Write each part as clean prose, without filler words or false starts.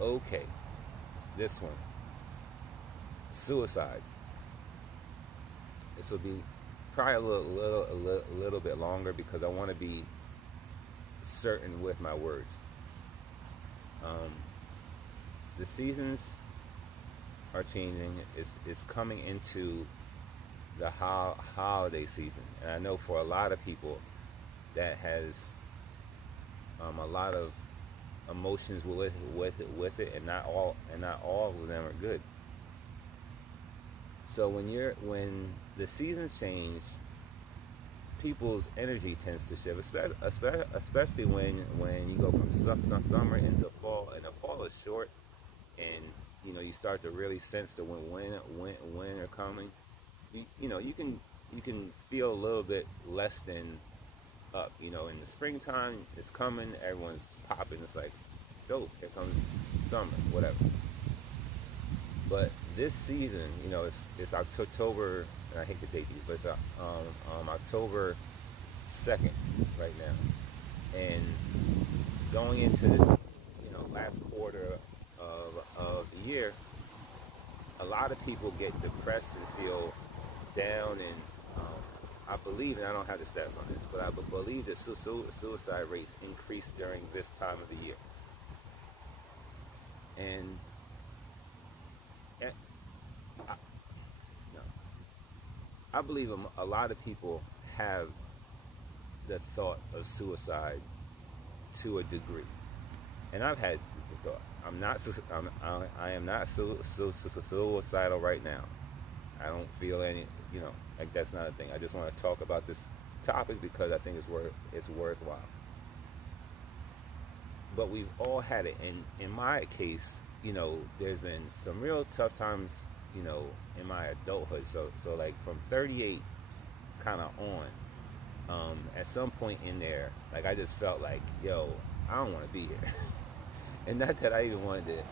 Okay, this one, suicide. This will be probably a little bit longer because I want to be certain with my words. Um, the seasons are changing. It's coming into the holiday season, and I know for a lot of people that has a lot of emotions with it, and not all of them are good. So when the seasons change, people's energy tends to shift, especially when you go from summer into fall, and the fall is short, and you start to really sense the winter coming. You can feel a little bit less than up. In the springtime, it's coming, everyone's popping. It's like, dope. Here comes summer, whatever. But this season, it's October. And I hate to date these, but it's October 2nd right now, and going into this, last quarter of the year, a lot of people get depressed and feel down, and I believe, and I don't have the stats on this, but I believe that suicide rates increase during this time of the year. And I, no, I believe a lot of people have the thought of suicide to a degree, and I've had the thought. I am not suicidal right now. I don't feel any, like that's not a thing. I just want to talk about this topic because I think it's worthwhile. But we've all had it, and in my case, there's been some real tough times, in my adulthood. So like from 38 kind of on, at some point in there, like I just felt like, yo, I don't want to be here. And not that I even wanted to,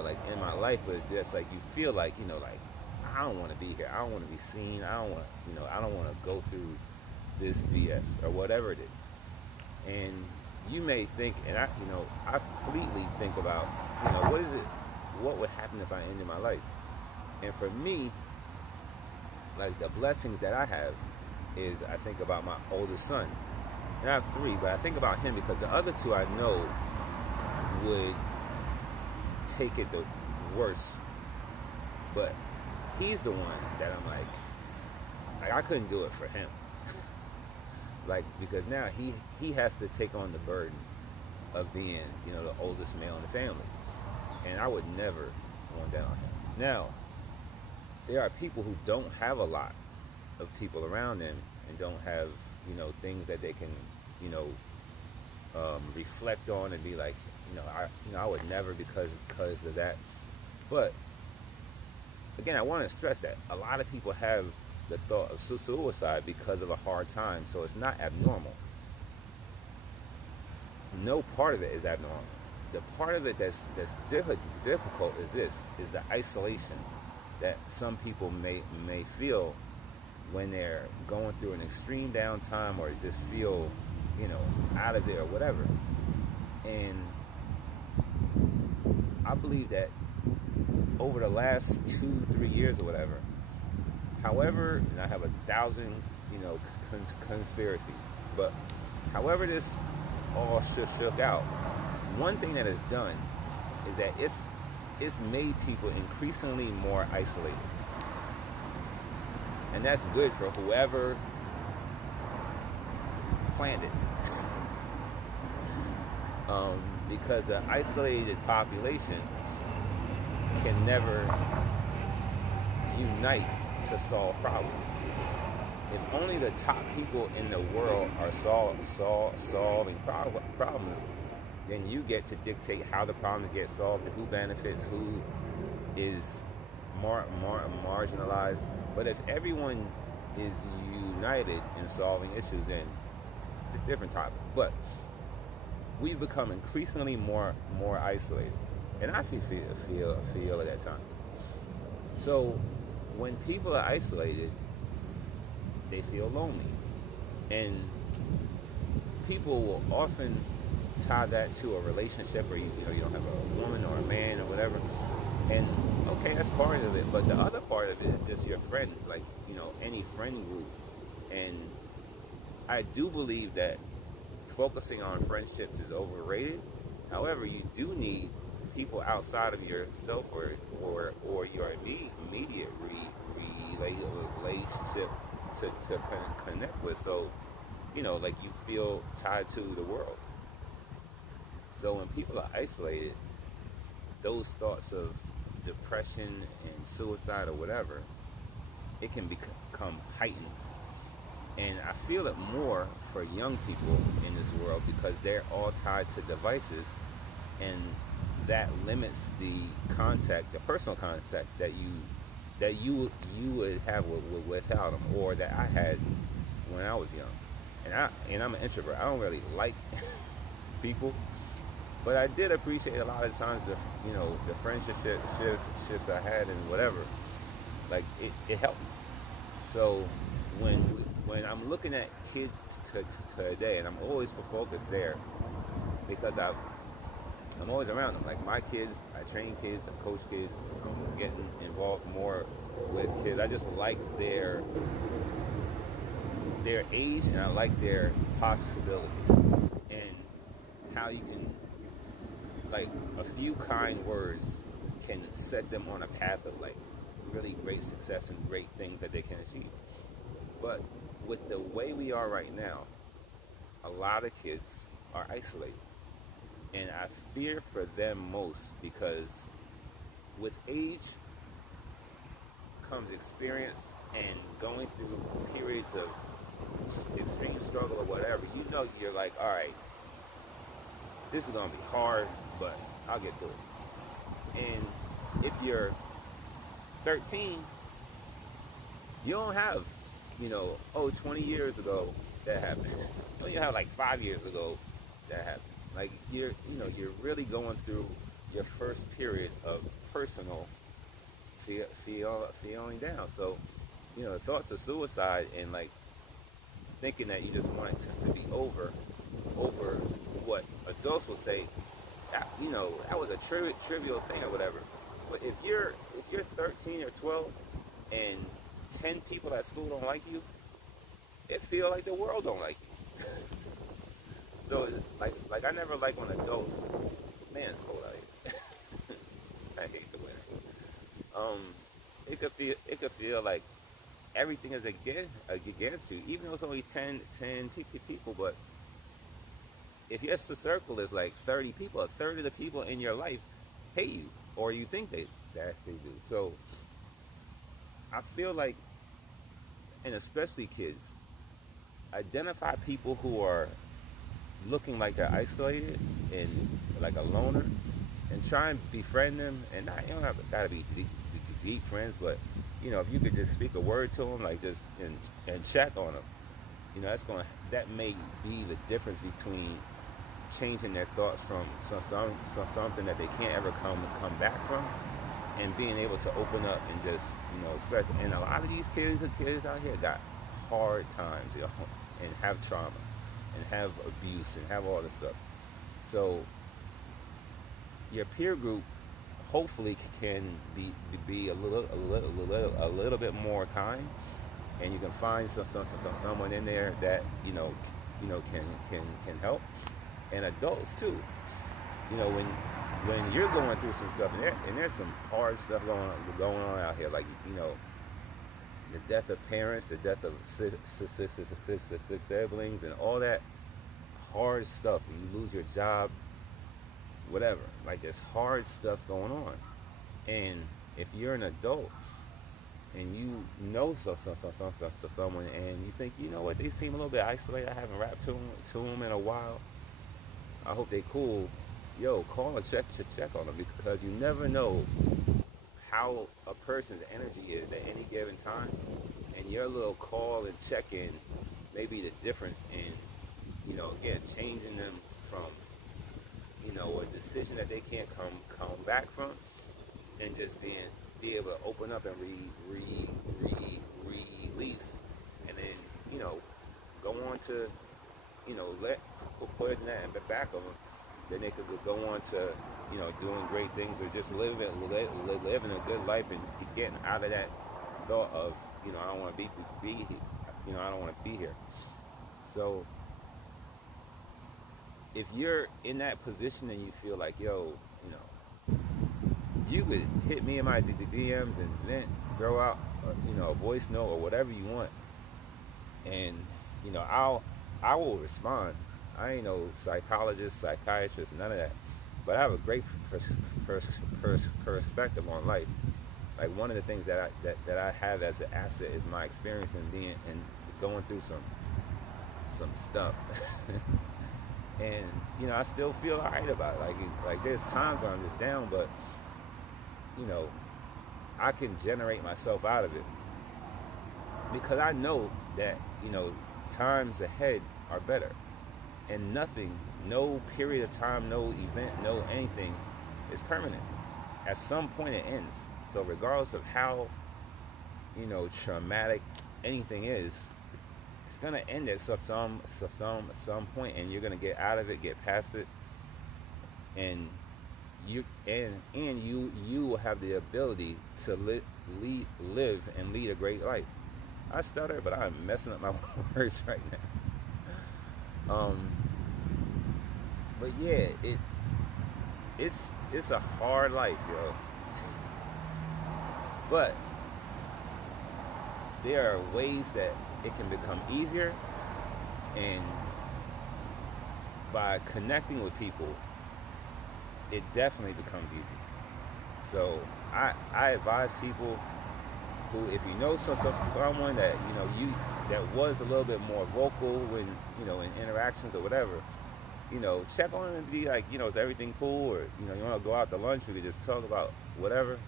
like in my life, but it's just like you feel like, like I don't want to be here. I don't want to be seen. I don't want to go through this BS or whatever it is. And you may think, and I fleetly think about, what would happen if I ended my life? And for me, like the blessings that I have is I think about my oldest son. And I have three, but I think about him because the other two I know would take it the worst. But he's the one that I'm like I couldn't do it for him. Like, because now he has to take on the burden of being, the oldest male in the family. And I would never want that on him. Now, there are people who don't have a lot of people around them and don't have, things that they can, reflect on and be like, I would never because of that. But again, I want to stress that a lot of people have the thought of suicide because of a hard time, so it's not abnormal. No part of it is abnormal. The part of it that's difficult is the isolation that some people may feel when they're going through an extreme downtime or just feel, out of it or whatever. And I believe that over the last 2-3 years or whatever, however, and I have 1,000, conspiracies, but however this all shook out, one thing that it's done is that it's made people increasingly more isolated. And that's good for whoever planned it. Because an isolated population can never unite to solve problems. If only the top people in the world are solving problems, then you get to dictate how the problems get solved, and who benefits, who is more marginalized. But if everyone is united in solving issues, then it's a different topic. But we've become increasingly more isolated, and I feel it at times. So when people are isolated, they feel lonely, and people will often tie that to a relationship, or you don't have a woman or a man or whatever. And okay, that's part of it, but the other part of it is just your friends, like any friend group. And I do believe that focusing on friendships is overrated. However, you do need people outside of yourself or your immediate relationship to connect with. So, like you feel tied to the world. So when people are isolated, those thoughts of depression and suicide or whatever, it can become heightened. And I feel it more for young people in this world because they're all tied to devices, and that limits the contact, the personal contact that you would have without them, or that I had when I was young. And I'm an introvert. I don't really like people, but I did appreciate a lot of times the friendships I had and whatever. Like it helped me. So when I'm looking at kids today, and I'm always focused there because I'm always around them. Like my kids, I train kids, I coach kids, I'm getting involved more with kids. I just like their age, and I like their possibilities, and how you can, like, a few kind words can set them on a path of like really great success and great things that they can achieve. But with the way we are right now, a lot of kids are isolated. And I fear for them most because with age comes experience, and going through periods of extreme struggle or whatever, you're like, all right, this is going to be hard, but I'll get through it. And if you're 13, you don't have, 20 years ago that happened. You have like 5 years ago that happened. Like you're really going through your first period of personal feeling down. So, thoughts of suicide and like thinking that you just want it to be over what adults will say, that was a trivial thing or whatever. But if you're 13 or 12 and 10 people at school don't like you, it feel like the world don't like you. So like I never like when adults, man, it's cold out here. I hate the winter. It could feel like everything is against you, even though it's only 10 people. But if your circle is like 30 people, a third of the people in your life hate you, or you think that they do. So I feel like, and especially kids, identify people who are looking like they're isolated and like a loner, and try and befriend them. And not, you don't have gotta be deep friends, but if you could just speak a word to them, like just and check on them, that may be the difference between changing their thoughts from something that they can't ever come back from, and being able to open up and just express. And a lot of these kids out here got hard times, and have trauma, and have abuse, and have all this stuff. So your peer group hopefully can be a little bit more kind, and you can find someone in there that can help. And adults too, when you're going through some stuff, and there's some hard stuff going on out here, like the death of parents, the death of siblings, and all that hard stuff. You lose your job, whatever. Like there's hard stuff going on, and if you're an adult and someone, and you think, what, they seem a little bit isolated, I haven't rapped to them in a while, I hope they cool. Yo, call and check on them, because you never know how a person's energy is at any given time, and your little call and check-in may be the difference in, again, changing them from, a decision that they can't come back from, and just be able to open up and release, and then, go on to, put that in the back of them, then they could go on to, doing great things, or just living a good life and getting out of that thought of, I don't want to be, I don't want to be here. So if you're in that position and you feel like, yo, you could hit me in my DMs and then throw out, a voice note or whatever you want, and I will respond. I ain't no psychologist, psychiatrist, none of that, but I have a great perspective on life. Like, one of the things that I have as an asset is my experience in being and going through some stuff. And I still feel alright about it. Like there's times when I'm just down, but I can generate myself out of it, because I know that times ahead are better, and nothing, no period of time, no event, no anything is permanent. At some point it ends. So regardless of how traumatic anything is, it's gonna end at some point, and you're gonna get out of it, get past it, and you will have the ability to live and lead a great life. I stutter, but I'm messing up my words right now. But yeah, it's a hard life, yo. But there are ways that it can become easier, and by connecting with people, it definitely becomes easy. So I advise people who, if you know someone that that was a little bit more vocal when in interactions or whatever, check on them and be like, is everything cool, or you want to go out to lunch, we could just talk about whatever,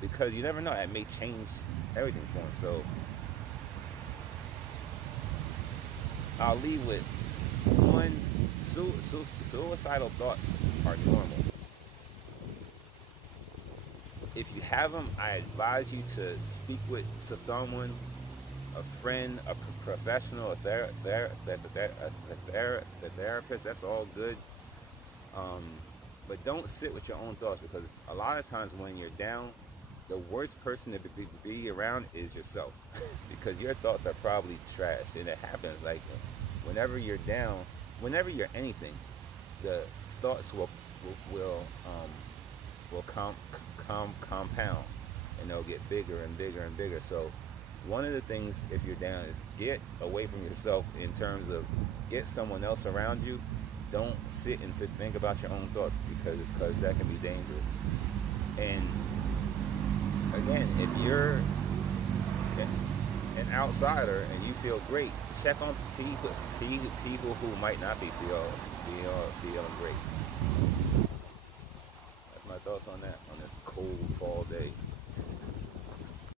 because you never know, it may change everything for them. So I'll leave with one: suicidal thoughts are normal. If you have them, I advise you to speak with someone, a friend, a professional, a therapist. That's all good. But don't sit with your own thoughts, because a lot of times when you're down, the worst person to be around is yourself, because your thoughts are probably trash, and it happens. Like, whenever you're down, whenever you're anything, the thoughts will compound, and they'll get bigger and bigger and bigger. So one of the things, if you're down, is get away from yourself, in terms of get someone else around you. Don't sit and think about your own thoughts, because that can be dangerous. And again, if you're an outsider and you feel great, check on people who might not be feeling great. That's my thoughts on that, on this cold fall day.